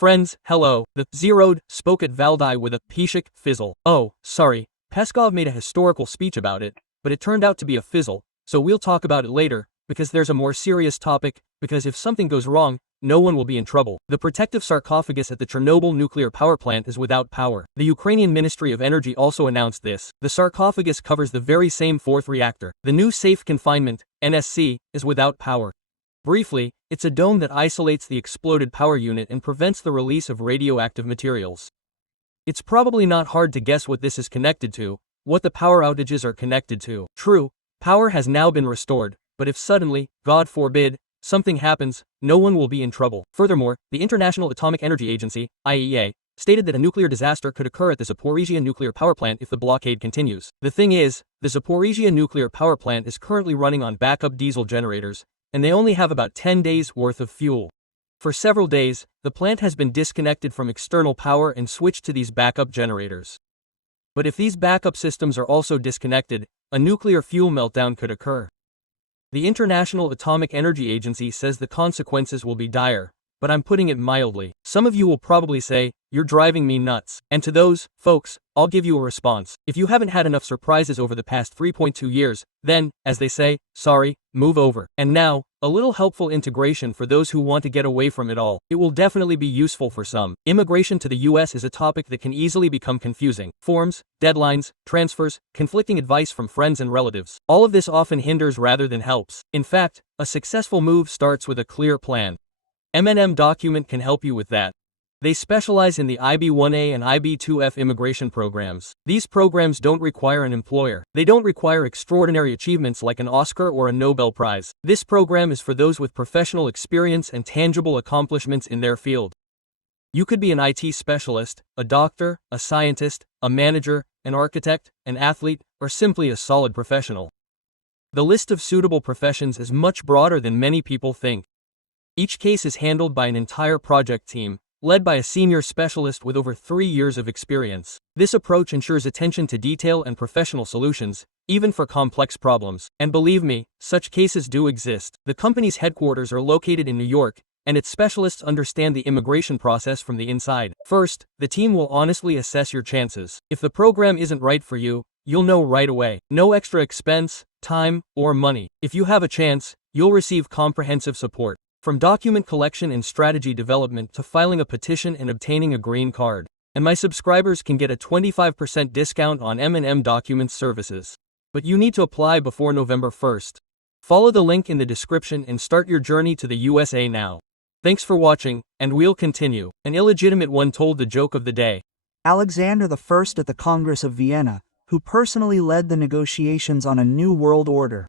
Friends, hello. The zeroed spoke at Valdai with a Peshik fizzle. Oh, sorry. Peskov made a historical speech about it, but it turned out to be a fizzle, so we'll talk about it later, because there's a more serious topic, because if something goes wrong, no one will be in trouble. The protective sarcophagus at the Chernobyl nuclear power plant is without power. The Ukrainian Ministry of Energy also announced this. The sarcophagus covers the very same fourth reactor. The new safe confinement, NSC, is without power. Briefly, it's a dome that isolates the exploded power unit and prevents the release of radioactive materials. It's probably not hard to guess what this is connected to, what the power outages are connected to. True, power has now been restored, but if suddenly, God forbid, something happens, no one will be in trouble. Furthermore, the International Atomic Energy Agency, IAEA, stated that a nuclear disaster could occur at the Zaporizhzhia nuclear power plant if the blockade continues. The thing is, the Zaporizhzhia nuclear power plant is currently running on backup diesel generators, and they only have about 10 days worth of fuel. For several days, the plant has been disconnected from external power and switched to these backup generators. But if these backup systems are also disconnected, a nuclear fuel meltdown could occur. The International Atomic Energy Agency says the consequences will be dire, but I'm putting it mildly. Some of you will probably say, "You're driving me nuts." And to those folks, I'll give you a response. If you haven't had enough surprises over the past 3.2 years, then, as they say, sorry, move over. And now, a little helpful integration for those who want to get away from it all. It will definitely be useful for some. Immigration to the US is a topic that can easily become confusing. Forms, deadlines, transfers, conflicting advice from friends and relatives. All of this often hinders rather than helps. In fact, a successful move starts with a clear plan. M&M Document can help you with that. They specialize in the IB-1A and IB-2F immigration programs. These programs don't require an employer. They don't require extraordinary achievements like an Oscar or a Nobel Prize. This program is for those with professional experience and tangible accomplishments in their field. You could be an IT specialist, a doctor, a scientist, a manager, an architect, an athlete, or simply a solid professional. The list of suitable professions is much broader than many people think. Each case is handled by an entire project team, led by a senior specialist with over 3 years of experience. This approach ensures attention to detail and professional solutions, even for complex problems. And believe me, such cases do exist. The company's headquarters are located in New York, and its specialists understand the immigration process from the inside. First, the team will honestly assess your chances. If the program isn't right for you, you'll know right away. No extra expense, time, or money. If you have a chance, you'll receive comprehensive support. From document collection and strategy development to filing a petition and obtaining a green card. And my subscribers can get a 25% discount on M&M Documents services. But you need to apply before November 1st. Follow the link in the description and start your journey to the USA now. Thanks for watching, and we'll continue. An illegitimate one told the joke of the day. Alexander I at the Congress of Vienna, who personally led the negotiations on a new world order.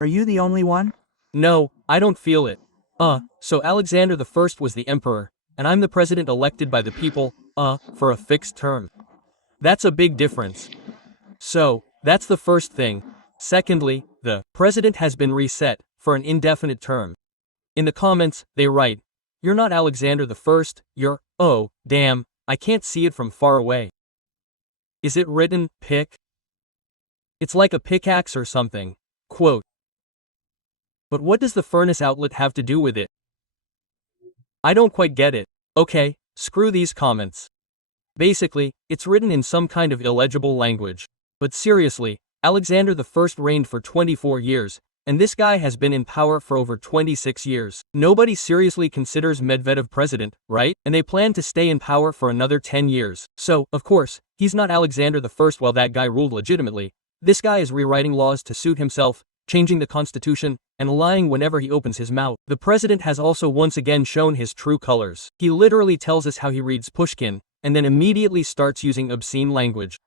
Are you the only one? No, I don't feel it. So Alexander I was the emperor, and I'm the president elected by the people, for a fixed term. That's a big difference. So, that's the first thing. Secondly, the president has been reset for an indefinite term. In the comments, they write, "You're not Alexander I, you're, oh, damn, I can't see it from far away. Is it written, pick? It's like a pickaxe or something." Quote. But what does the furnace outlet have to do with it? I don't quite get it. Okay, screw these comments. Basically, it's written in some kind of illegible language. But seriously, Alexander I reigned for 24 years, and this guy has been in power for over 26 years. Nobody seriously considers Medvedev president, right? And they plan to stay in power for another 10 years. So, of course, he's not Alexander I while that guy ruled legitimately. This guy is rewriting laws to suit himself, changing the constitution, and lying whenever he opens his mouth. The president has also once again shown his true colors. He literally tells us how he reads Pushkin, and then immediately starts using obscene language.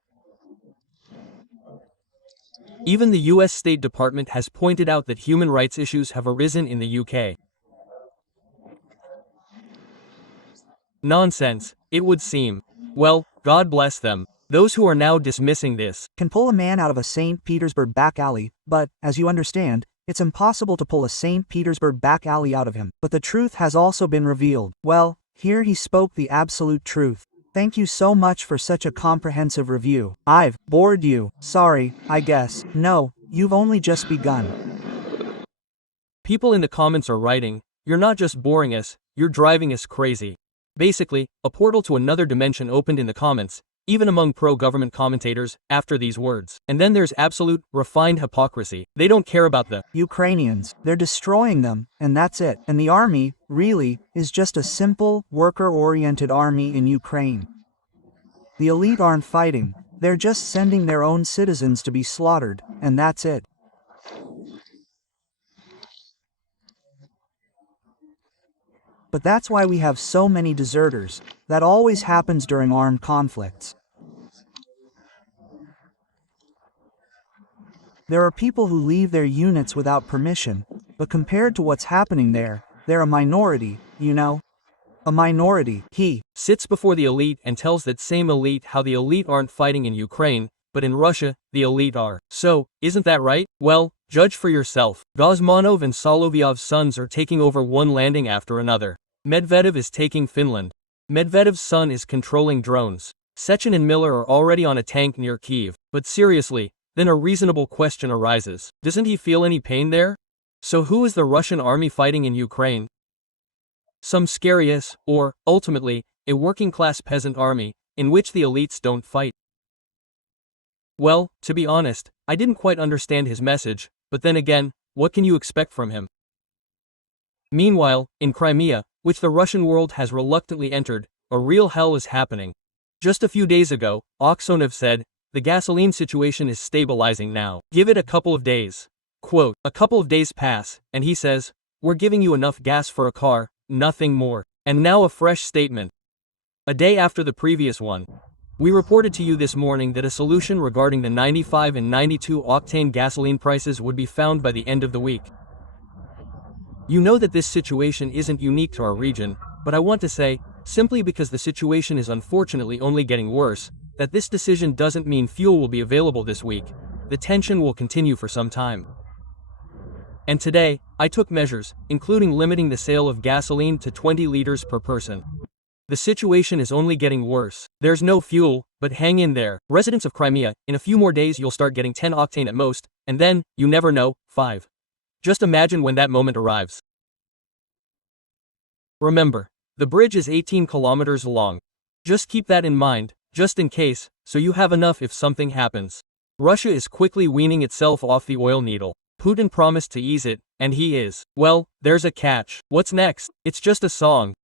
Even the US State Department has pointed out that human rights issues have arisen in the UK. Nonsense, it would seem. Well, God bless them. Those who are now dismissing this can pull a man out of a St. Petersburg back alley, but, as you understand, it's impossible to pull a St. Petersburg back alley out of him. But the truth has also been revealed. Well, here he spoke the absolute truth. Thank you so much for such a comprehensive review. I've bored you. Sorry, I guess. No, you've only just begun. People in the comments are writing, "You're not just boring us, you're driving us crazy." Basically, a portal to another dimension opened in the comments, even among pro-government commentators, after these words. And then there's absolute, refined hypocrisy. They don't care about the Ukrainians. They're destroying them, and that's it. And the army, really, is just a simple, worker-oriented army in Ukraine. The elite aren't fighting. They're just sending their own citizens to be slaughtered, and that's it. But that's why we have so many deserters. That always happens during armed conflicts. There are people who leave their units without permission, but compared to what's happening there, they're a minority, you know? A minority. He sits before the elite and tells that same elite how the elite aren't fighting in Ukraine, but in Russia, the elite are. So, isn't that right? Well, judge for yourself. Gazmanov and Solovyov's sons are taking over one landing after another. Medvedev is taking Finland. Medvedev's son is controlling drones. Sechin and Miller are already on a tank near Kyiv. But seriously, then a reasonable question arises. Doesn't he feel any pain there? So who is the Russian army fighting in Ukraine? Some scariest, or, ultimately, a working-class peasant army, in which the elites don't fight. Well, to be honest, I didn't quite understand his message, but then again, what can you expect from him? Meanwhile, in Crimea, which the Russian world has reluctantly entered, a real hell is happening. Just a few days ago, Aksyonov said, the gasoline situation is stabilizing now. Give it a couple of days. Quote, a couple of days pass, and he says, we're giving you enough gas for a car, nothing more. And now a fresh statement. A day after the previous one. We reported to you this morning that a solution regarding the 95 and 92 octane gasoline prices would be found by the end of the week. You know that this situation isn't unique to our region, but I want to say, simply because the situation is unfortunately only getting worse, that this decision doesn't mean fuel will be available this week. The tension will continue for some time. And today, I took measures, including limiting the sale of gasoline to 20 liters per person. The situation is only getting worse. There's no fuel, but hang in there. Residents of Crimea, in a few more days you'll start getting 10 octane at most, and then, you never know, 5. Just imagine when that moment arrives. Remember, the bridge is 18 kilometers long. Just keep that in mind, just in case, so you have enough if something happens. Russia is quickly weaning itself off the oil needle. Putin promised to ease it, and he is. Well, there's a catch. What's next? It's just a song.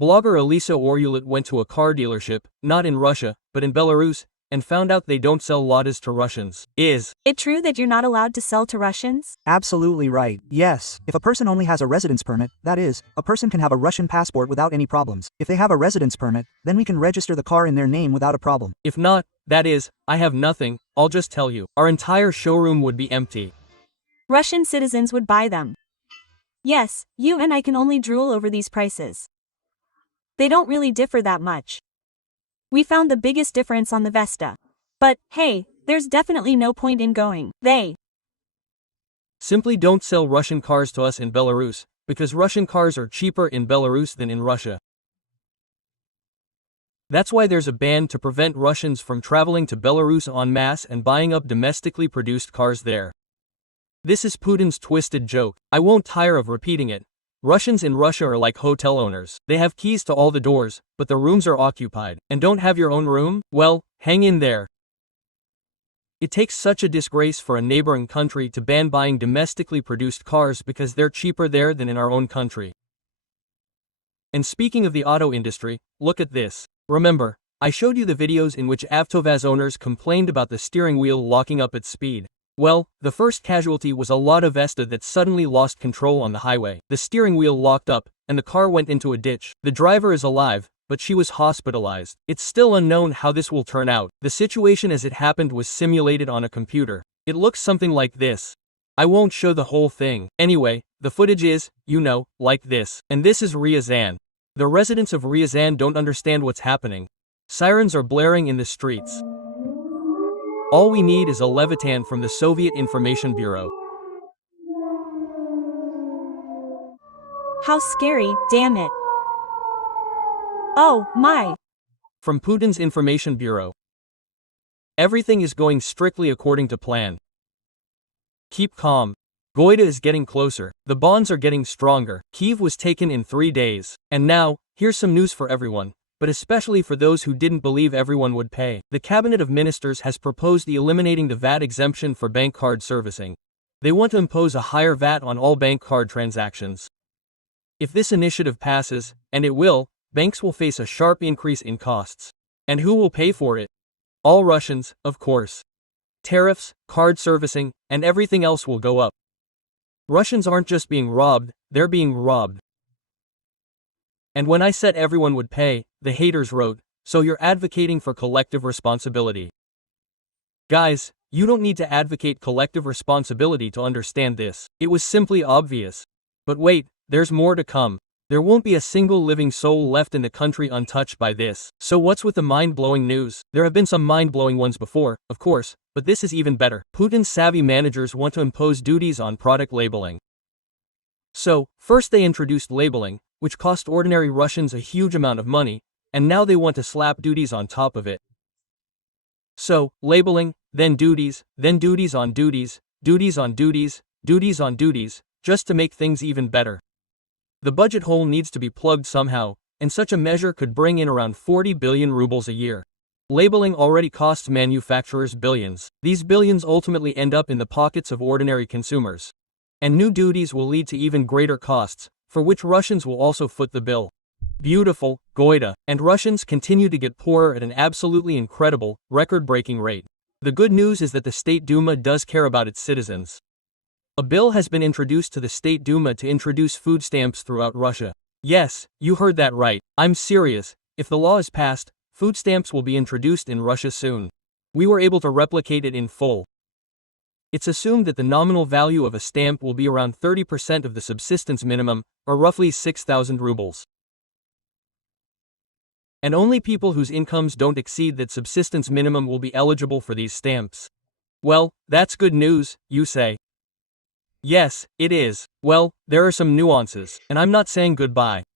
Blogger Elisa Oryulit went to a car dealership, not in Russia, but in Belarus, and found out they don't sell ladas to Russians. Is it true that you're not allowed to sell to Russians? Absolutely right. Yes. If a person only has a residence permit, that is, a person can have a Russian passport without any problems. If they have a residence permit, then we can register the car in their name without a problem. If not, that is, I have nothing, I'll just tell you. Our entire showroom would be empty. Russian citizens would buy them. Yes, you and I can only drool over these prices. They don't really differ that much. We found the biggest difference on the Vesta. But, hey, there's definitely no point in going. They simply don't sell Russian cars to us in Belarus, because Russian cars are cheaper in Belarus than in Russia. That's why there's a ban to prevent Russians from traveling to Belarus en masse and buying up domestically produced cars there. This is Putin's twisted joke. I won't tire of repeating it. Russians in Russia are like hotel owners. They have keys to all the doors, but the rooms are occupied. And don't have your own room? Well, hang in there. It takes such a disgrace for a neighboring country to ban buying domestically produced cars because they're cheaper there than in our own country. And speaking of the auto industry, look at this. Remember, I showed you the videos in which Avtovaz owners complained about the steering wheel locking up at speed. Well, the first casualty was a Lada Vesta that suddenly lost control on the highway. The steering wheel locked up, and the car went into a ditch. The driver is alive, but she was hospitalized. It's still unknown how this will turn out. The situation as it happened was simulated on a computer. It looks something like this. I won't show the whole thing. Anyway, the footage is, you know, like this. And this is Ryazan. The residents of Ryazan don't understand what's happening. Sirens are blaring in the streets. All we need is a Levitan from the Soviet Information Bureau. How scary, damn it. Oh, my. From Putin's Information Bureau. Everything is going strictly according to plan. Keep calm. Goida is getting closer. The bonds are getting stronger. Kyiv was taken in 3 days. And now, here's some news for everyone, but especially for those who didn't believe everyone would pay. The Cabinet of Ministers has proposed eliminating the VAT exemption for bank card servicing. They want to impose a higher VAT on all bank card transactions. If this initiative passes, and it will, banks will face a sharp increase in costs. And who will pay for it? All Russians, of course. Tariffs, card servicing, and everything else will go up. Russians aren't just being robbed, they're being robbed. And when I said everyone would pay, the haters wrote, so you're advocating for collective responsibility. Guys, you don't need to advocate collective responsibility to understand this. It was simply obvious. But wait, there's more to come. There won't be a single living soul left in the country untouched by this. So what's with the mind-blowing news? There have been some mind-blowing ones before, of course, but this is even better. Putin's savvy managers want to impose duties on product labeling. So, first they introduced labeling, which cost ordinary Russians a huge amount of money, and now they want to slap duties on top of it. So, labeling, then duties on duties, duties on duties, duties on duties, just to make things even better. The budget hole needs to be plugged somehow, and such a measure could bring in around 40 billion rubles a year. Labeling already costs manufacturers billions. These billions ultimately end up in the pockets of ordinary consumers. And new duties will lead to even greater costs, for which Russians will also foot the bill. Beautiful, Goida. And Russians continue to get poorer at an absolutely incredible, record-breaking rate. The good news is that the State Duma does care about its citizens. A bill has been introduced to the State Duma to introduce food stamps throughout Russia. Yes, you heard that right. I'm serious. If the law is passed, food stamps will be introduced in Russia soon. We were able to replicate it in full. It's assumed that the nominal value of a stamp will be around 30% of the subsistence minimum, or roughly 6,000 rubles. And only people whose incomes don't exceed that subsistence minimum will be eligible for these stamps. Well, that's good news, you say. Yes, it is. Well, there are some nuances, and I'm not saying goodbye.